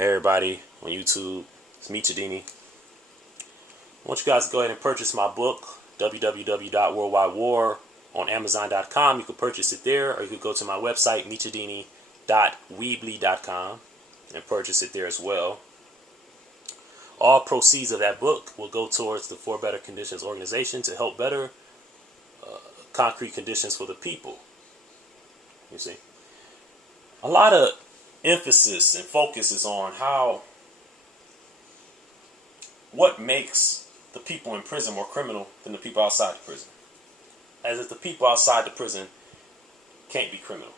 Hey everybody on YouTube, it's Michadini. I want you guys to go ahead and purchase my book, www.worldwidewar, on Amazon.com. You can purchase it there, or you could go to my website, michadini.weebly.com, and purchase it there as well. All proceeds of that book will go towards the For Better Conditions organization to help better concrete conditions for the people. You see, a lot of emphasis and focus is on what makes the people in prison more criminal than the people outside the prison. As if the people outside the prison can't be criminal.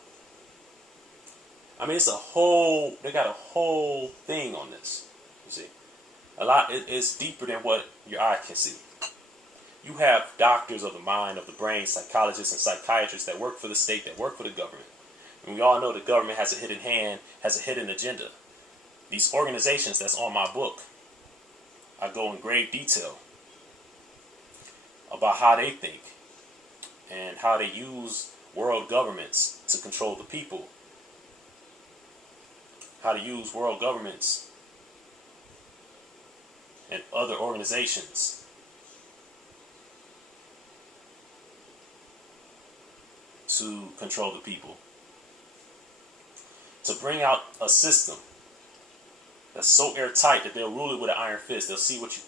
I mean, they got a whole thing on this. You see, it's deeper than what your eye can see. You have doctors of the mind, of the brain, psychologists and psychiatrists that work for the state, that work for the government. And we all know the government has a hidden hand, has a hidden agenda. These organizations that's on my book, I go in great detail about how they think and how they use world governments to control the people. How to use world governments and other organizations to control the people. To bring out a system that's so airtight that they'll rule it with an iron fist. They'll see what you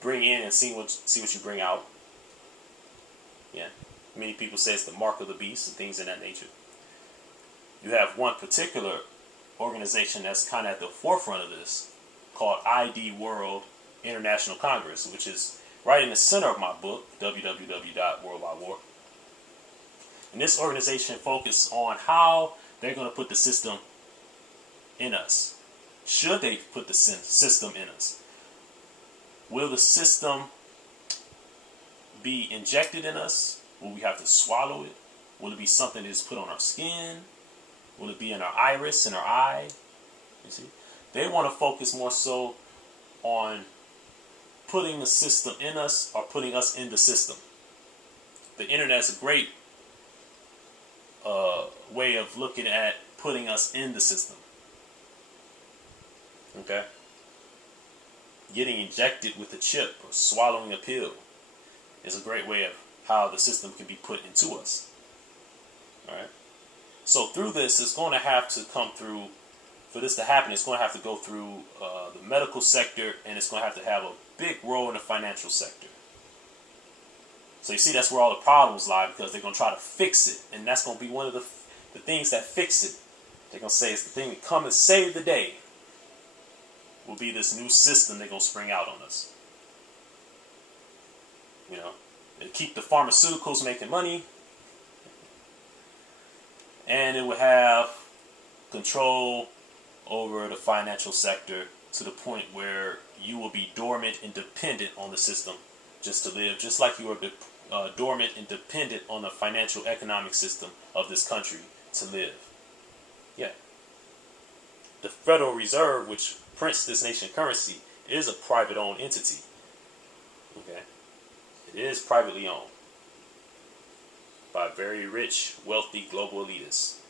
bring in and see what you bring out. Yeah, many people say it's the mark of the beast and things of that nature. You have one particular organization that's kind of at the forefront of this, called ID World International Congress, which is right in the center of my book, www.worldwidewar. And this organization focuses on how they're going to put the system in us. Should they put the system in us? Will the system be injected in us? Will we have to swallow it? Will it be something that's put on our skin? Will it be in our iris, in our eye? You see, they want to focus more so on putting the system in us or putting us in the system. The internet is a great way of looking at putting us in the system. Okay? Getting injected with a chip or swallowing a pill is a great way of how the system can be put into us. Alright? So through this, it's going to have to come through, for this to happen, it's going to have to go through the medical sector, and it's going to have a big role in the financial sector. So you see, that's where all the problems lie, because they're going to try to fix it. And that's going to be one of the things that fix it. They're going to say it's the thing that come and save the day. Will be this new system they're going to spring out on us. You know, it'll keep the pharmaceuticals making money. And it will have control over the financial sector to the point where you will be dormant and dependent on the system just to live, just like you are dormant and dependent on the financial economic system of this country to live. Yeah. The Federal Reserve, which prints this nation currency, is a private owned entity. Okay. It is privately owned by very rich, wealthy global elitists.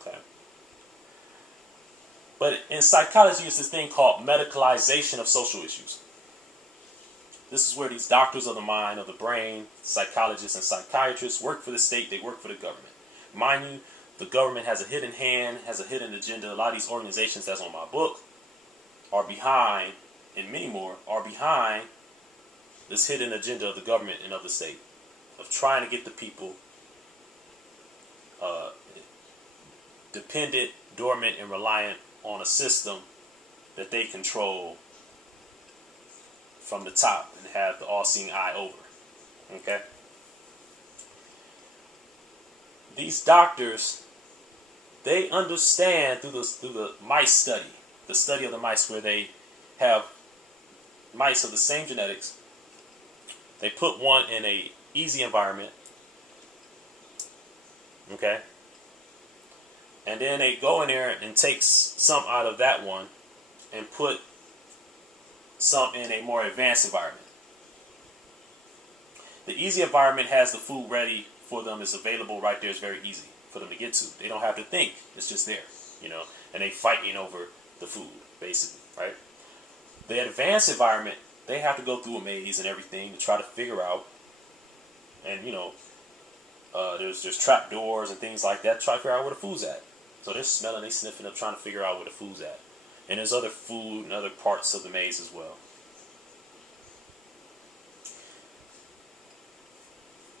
Okay. But in psychology, it's this thing called medicalization of social issues. This is where these doctors of the mind, of the brain, psychologists and psychiatrists work for the state, they work for the government. Mind you, the government has a hidden hand, has a hidden agenda. A lot of these organizations that's on my book are behind, and many more, are behind this hidden agenda of the government and of the state, of trying to get the people dependent, dormant, and reliant on a system that they control from the top and have the all-seeing eye over. Okay? These doctors, they understand through the mice study, the study of the mice, where they have mice of the same genetics. They put one in a easy environment. Okay? And then they go in there and take some out of that one and put some in a more advanced environment. The easy environment has the food ready for them. It's available right there. It's very easy for them to get to. They don't have to think. It's just there, you know. And they fighting over the food, basically, right? The advanced environment, they have to go through a maze and everything to try to figure out, and there's trap doors and things like that to try to figure out where the food's at. So they're smelling, they sniffing up, trying to figure out where the food's at. And there's other food and other parts of the maze as well.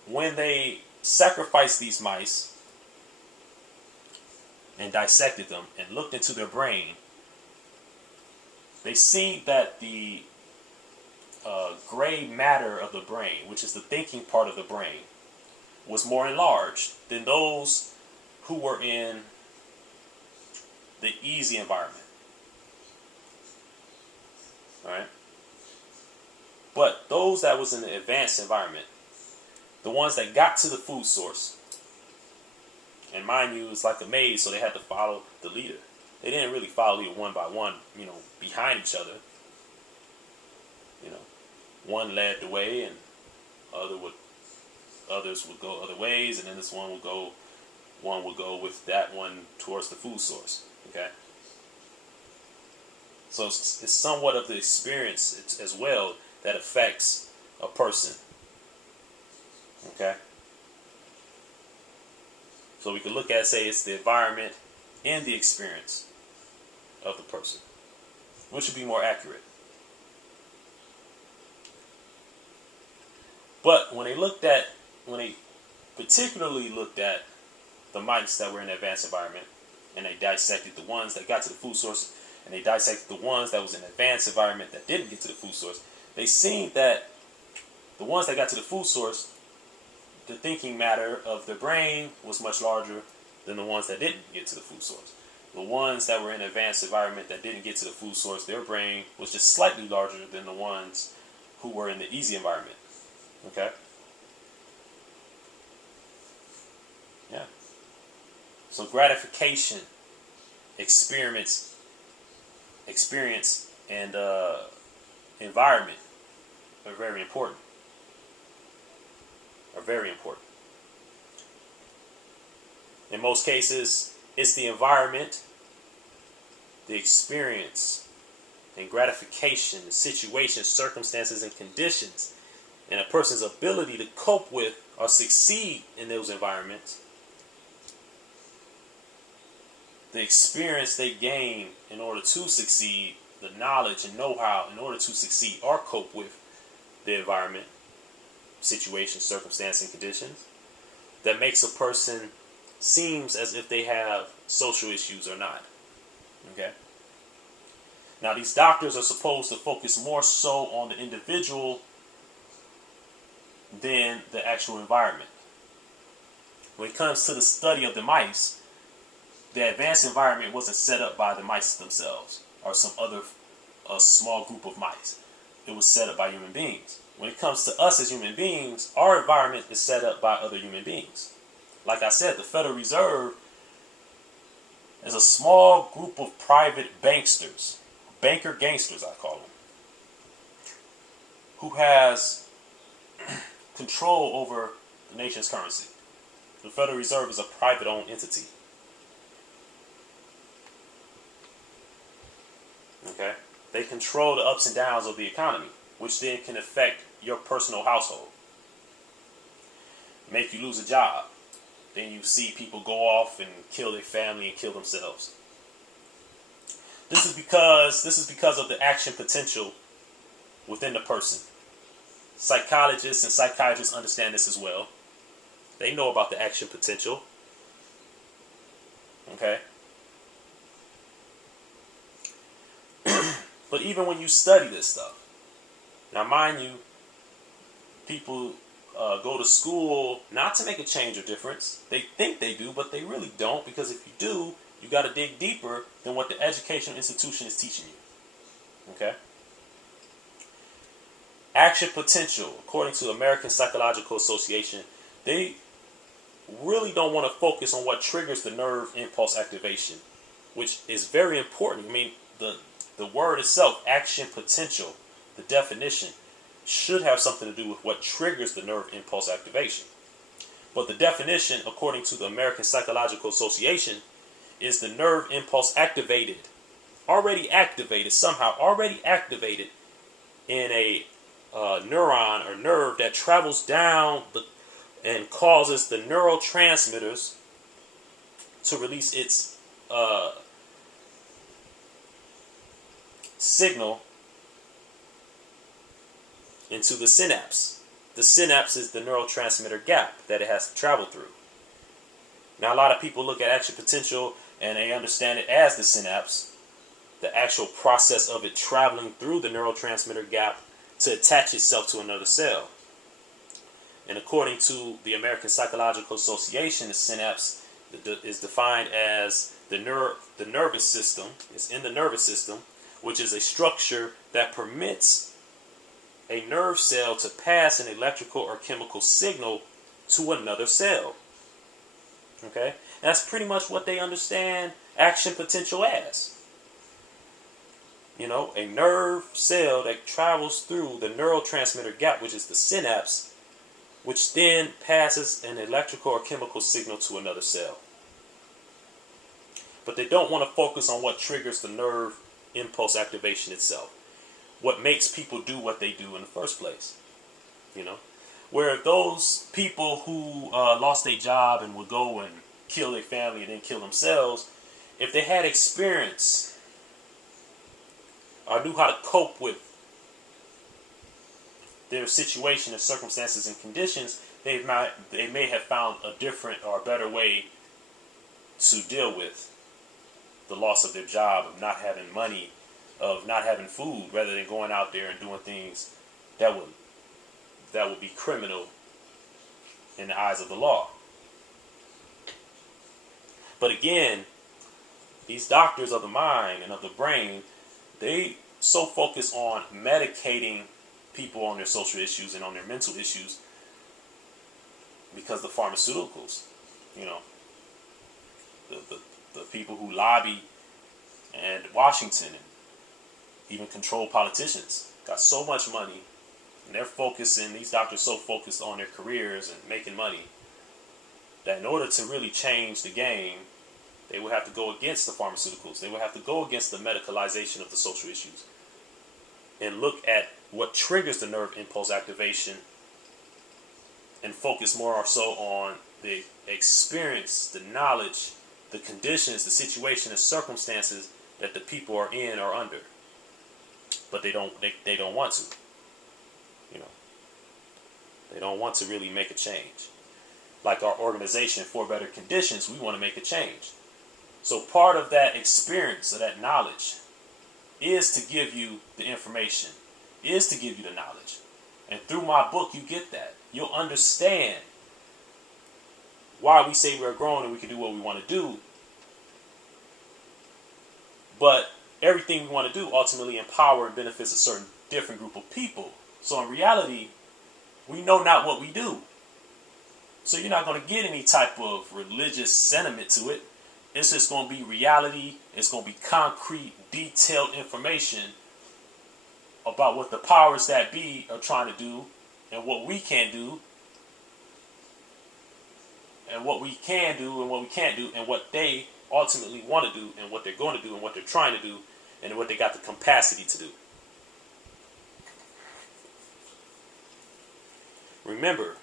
When they sacrificed these mice and dissected them and looked into their brain, they seen that the gray matter of the brain, which is the thinking part of the brain, was more enlarged than those who were in the easy environment. All right? But those that was in the advanced environment, the ones that got to the food source, and mind you, it's like a maze, so they had to follow the leader. They didn't really follow leader one by one, behind each other. One led the way, and others would go other ways, and then this one would go with that one towards the food source. Okay. So it's somewhat of the experience as well that affects a person. Okay. So we could look at, say, it's the environment and the experience of the person, which would be more accurate. But when they particularly looked at the mice that were in the advanced environment, and they dissected the ones that got to the food source, and they dissected the ones that was in the advanced environment that didn't get to the food source, they seen that the ones that got to the food source, the thinking matter of their brain was much larger than the ones that didn't get to the food source. The ones that were in the advanced environment that didn't get to the food source, their brain was just slightly larger than the ones who were in the easy environment. Okay? Yeah. So gratification, experience, and environment are very important. In most cases, it's the environment, the experience, and gratification, the situation, circumstances, and conditions, and a person's ability to cope with or succeed in those environments. The experience they gain in order to succeed, the knowledge and know-how in order to succeed or cope with the environment, situation, circumstance, and conditions, that makes a person seems as if they have social issues or not. Okay? Now, these doctors are supposed to focus more so on the individual than the actual environment. When it comes to the study of the mice, the advanced environment wasn't set up by the mice themselves or some other small group of mice. It was set up by human beings. When it comes to us as human beings, our environment is set up by other human beings. Like I said, the Federal Reserve is a small group of private banksters, banker gangsters I call them, who has control over the nation's currency. The Federal Reserve is a private-owned entity. Okay? They control the ups and downs of the economy, which then can affect your personal household. Make you lose a job. Then you see people go off and kill their family and kill themselves. This is because of the action potential within the person. Psychologists and psychiatrists understand this as well. They know about the action potential. Okay? But even when you study this stuff, now mind you, people go to school not to make a change or difference. They think they do, but they really don't, because if you do, you got to dig deeper than what the educational institution is teaching you. Okay? Action potential, according to the American Psychological Association, they really don't want to focus on what triggers the nerve impulse activation, which is very important. I mean, the word itself, action potential, the definition, should have something to do with what triggers the nerve impulse activation. But the definition, according to the American Psychological Association, is the nerve impulse activated already activated, somehow already activated in a neuron or nerve that travels down and causes the neurotransmitters to release its signal into the synapse. The synapse is the neurotransmitter gap that it has to travel through. Now, a lot of people look at action potential and they understand it as the synapse, the actual process of it traveling through the neurotransmitter gap to attach itself to another cell. And according to the American Psychological Association, the synapse is defined as the nervous system. It's in the nervous system, which is a structure that permits a nerve cell to pass an electrical or chemical signal to another cell. Okay? And that's pretty much what they understand action potential as. You know, a nerve cell that travels through the neurotransmitter gap, which is the synapse, which then passes an electrical or chemical signal to another cell. But they don't want to focus on what triggers the nerve impulse activation itself. What makes people do what they do in the first place. You know, where those people who lost their job and would go and kill their family and then kill themselves, if they had experience or knew how to cope with their situation and circumstances and conditions, they may have found a different or a better way to deal with the loss of their job, of not having money, of not having food, rather than going out there and doing things that would be criminal in the eyes of the law. But again, these doctors of the mind and of the brain, they so focus on medicating people on their social issues and on their mental issues because the pharmaceuticals, you know, the people who lobby and Washington and even control politicians got so much money, and they're focusing, these doctors so focused on their careers and making money, that in order to really change the game, they would have to go against the pharmaceuticals. They would have to go against the medicalization of the social issues and look at what triggers the nerve impulse activation and focus more or so on the experience, the knowledge, the conditions, the situation, and circumstances that the people are in or under. But they don't want to. You know, they don't want to really make a change. Like our organization, For Better Conditions, we want to make a change. So part of that experience, of that knowledge, is to give you the information, is to give you the knowledge. And through my book, you get that. You'll understand why we say we're grown and we can do what we want to do. But everything we want to do ultimately empower and benefits a certain different group of people. So in reality, we know not what we do. So you're not going to get any type of religious sentiment to it. It's just going to be reality. It's going to be concrete, detailed information about what the powers that be are trying to do and what we can do and what we can do and what we can't do and what they ultimately want to do and what they're going to do and what they're trying to do and what they got the capacity to do. Remember,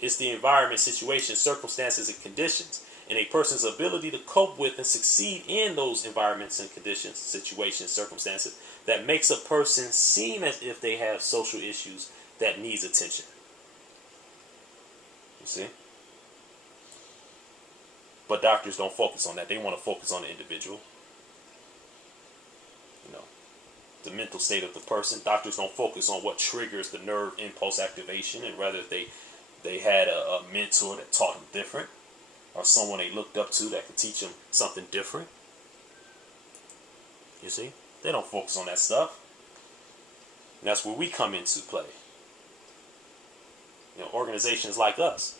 it's the environment, situation, circumstances, and conditions, and a person's ability to cope with and succeed in those environments and conditions, situations, circumstances that makes a person seem as if they have social issues that needs attention. You see? But doctors don't focus on that. They want to focus on the individual. You know, the mental state of the person. Doctors don't focus on what triggers the nerve impulse activation and whether they had a mentor that taught them different or someone they looked up to that could teach them something different. You see? They don't focus on that stuff. And that's where we come into play. You know, organizations like us.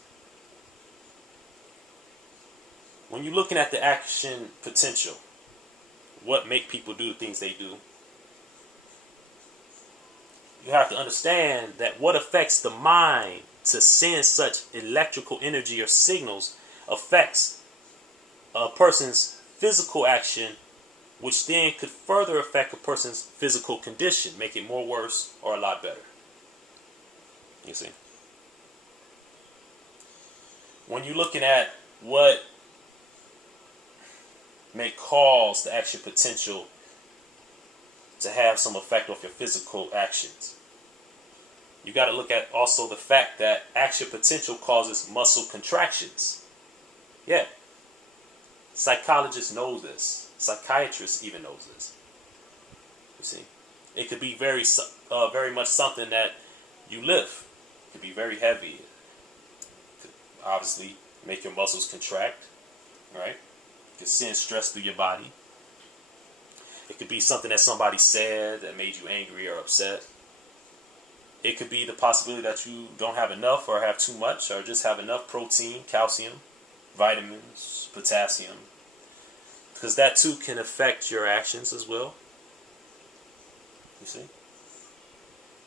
When you're looking at the action potential, what make people do the things they do, you have to understand that what affects the mind to send such electrical energy or signals affects a person's physical action which then could further affect a person's physical condition, make it more worse or a lot better. You see? When you're looking at what may cause the action potential to have some effect off your physical actions, you got to look at also the fact that action potential causes muscle contractions. Yeah. Psychologists know this. Psychiatrists even knows this. You see, it could be very much something that you lift. It could be very heavy. It could obviously make your muscles contract, right? It could send stress through your body. It could be something that somebody said that made you angry or upset. It could be the possibility that you don't have enough or have too much or just have enough protein, calcium, vitamins, potassium. Because that too can affect your actions as well. You see?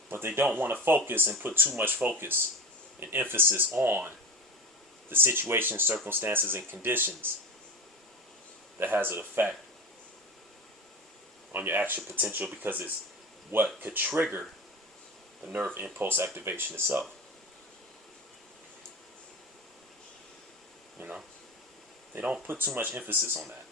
But they don't want to focus and put too much focus and emphasis on the situations, circumstances, and conditions that has an effect on your action potential, because it's what could trigger the nerve impulse activation itself. You know? They don't put too much emphasis on that.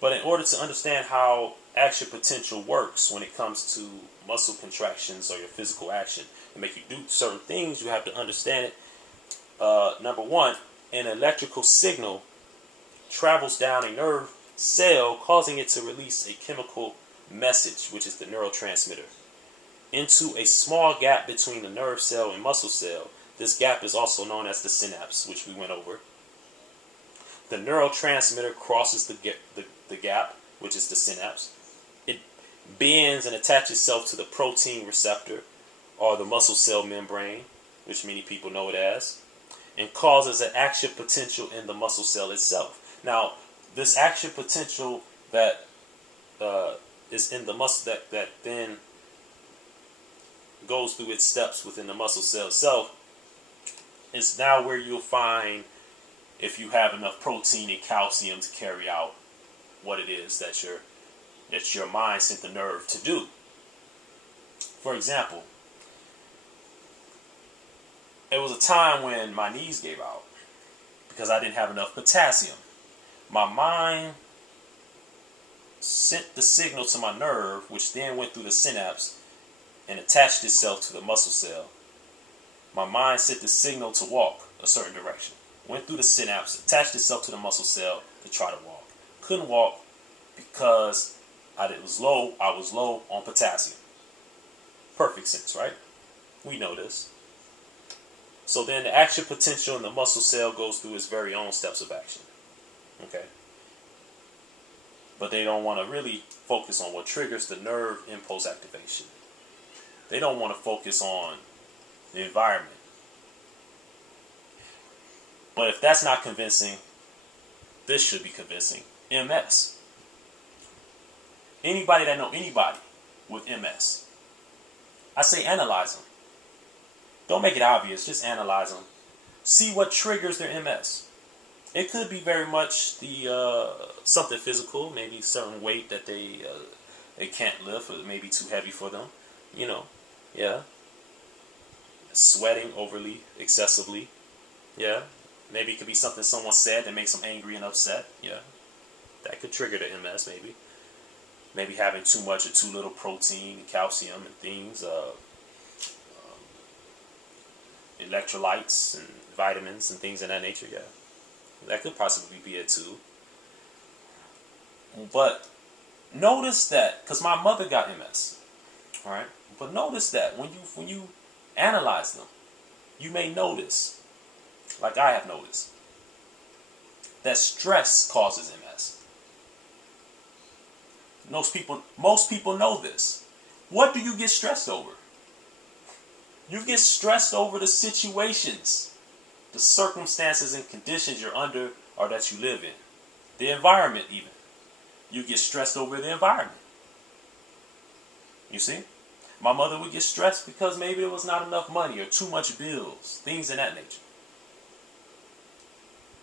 But in order to understand how action potential works when it comes to muscle contractions or your physical action and make you do certain things, you have to understand it. Number one, an electrical signal travels down a nerve cell, causing it to release a chemical message, which is the neurotransmitter, into a small gap between the nerve cell and muscle cell. This gap is also known as the synapse, which we went over. The neurotransmitter crosses the gap, which is the synapse. It bends and attaches itself to the protein receptor, or the muscle cell membrane, which many people know it as, and causes an action potential in the muscle cell itself. Now, this action potential that is in the muscle, that then goes through its steps within the muscle cell itself, is now where you'll find if you have enough protein and calcium to carry out what it is that your mind sent the nerve to do. For example, there was a time when my knees gave out because I didn't have enough potassium. My mind sent the signal to my nerve, which then went through the synapse and attached itself to the muscle cell. My mind sent the signal to walk a certain direction. Went through the synapse, attached itself to the muscle cell to try to walk. Couldn't walk because I was low on potassium. Perfect sense, right? We know this. So then the action potential in the muscle cell goes through its very own steps of action. Okay? But they don't want to really focus on what triggers the nerve impulse activation. They don't want to focus on the environment. But if that's not convincing, this should be convincing. MS. Anybody that know anybody with MS, I say analyze them. Don't make it obvious, just analyze them. See what triggers their MS. It could be very much the something physical, maybe certain weight that they can't lift, or maybe too heavy for them. You know, yeah. Sweating overly, excessively, yeah. Maybe it could be something someone said that makes them angry and upset, yeah. That could trigger the MS, maybe. Maybe having too much or too little protein, calcium, and things, electrolytes and vitamins and things of that nature, yeah. That could possibly be it too. But notice that, because my mother got MS, all right. But notice that when you analyze them, you may notice, like I have noticed, that stress causes MS. Most people know this. What do you get stressed over? You get stressed over the situations, the circumstances and conditions you're under or that you live in. The environment even. You get stressed over the environment. You see? My mother would get stressed because maybe there was not enough money or too much bills, things of that nature.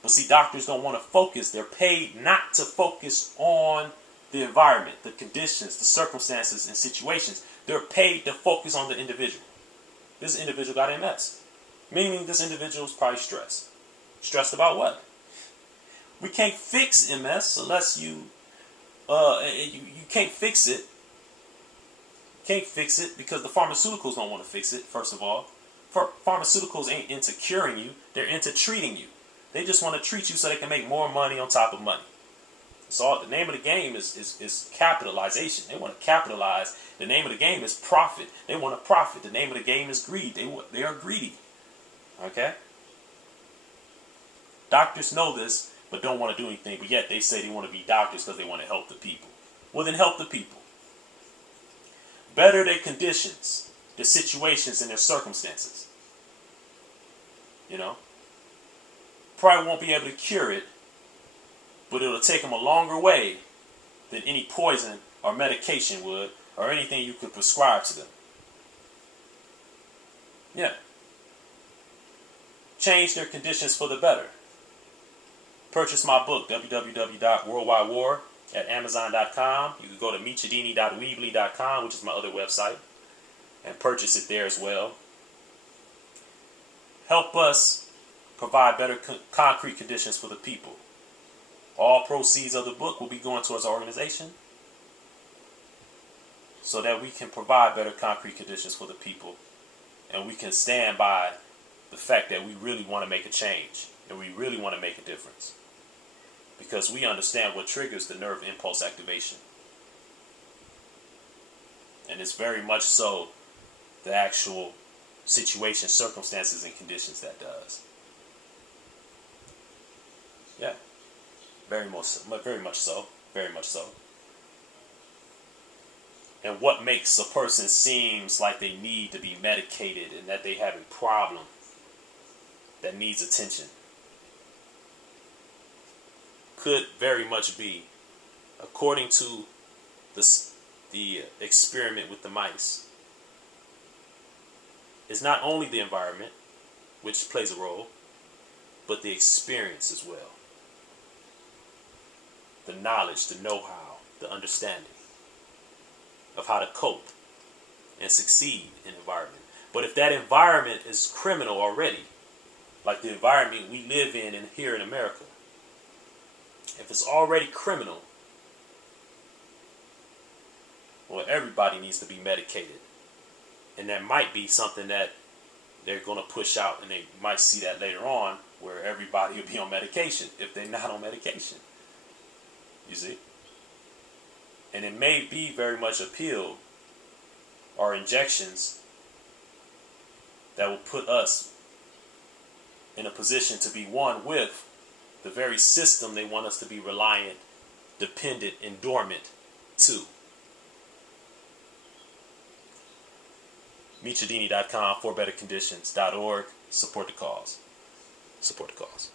But see, doctors don't want to focus. They're paid not to focus on the environment, the conditions, the circumstances, and situations. They're paid to focus on the individual. This individual got MS. Meaning this individual is probably stressed. Stressed about what? We can't fix MS unless you can't fix it. Can't fix it because the pharmaceuticals don't want to fix it, first of all. Pharmaceuticals ain't into curing you. They're into treating you. They just want to treat you so they can make more money on top of money. So the name of the game is capitalization. They want to capitalize. The name of the game is profit. They want to profit. The name of the game is greed. They are greedy. Okay? Doctors know this, but don't want to do anything. But yet they say they want to be doctors because they want to help the people. Well, then help the people. Better their conditions, their situations, and their circumstances. You know? Probably won't be able to cure it, but it'll take them a longer way than any poison or medication would, or anything you could prescribe to them. Yeah. Change their conditions for the better. Purchase my book, www.worldwidewar at Amazon.com. You can go to michadini.weebly.com, which is my other website, and purchase it there as well. Help us provide better concrete conditions for the people. All proceeds of the book will be going towards our organization so that we can provide better concrete conditions for the people, and we can stand by the fact that we really want to make a change and we really want to make a difference, because we understand what triggers the nerve impulse activation. And it's very much so the actual situation, circumstances, and conditions that does. Yeah. Very much so. And what makes a person seems like they need to be medicated and that they have a problem that needs attention could very much be, according to the experiment with the mice, is not only the environment, which plays a role, but the experience as well. The knowledge, the know-how, the understanding of how to cope and succeed in environment. But if that environment is criminal already, like the environment we live in and here in America, if it's already criminal, well, everybody needs to be medicated. And that might be something that they're going to push out, and they might see that later on, where everybody will be on medication if they're not on medication. You see? And it may be very much a pill or injections that will put us in a position to be one with the very system they want us to be reliant, dependent, and dormant to. Michadini.com, forbetterconditions.org. Support the cause. Support the cause.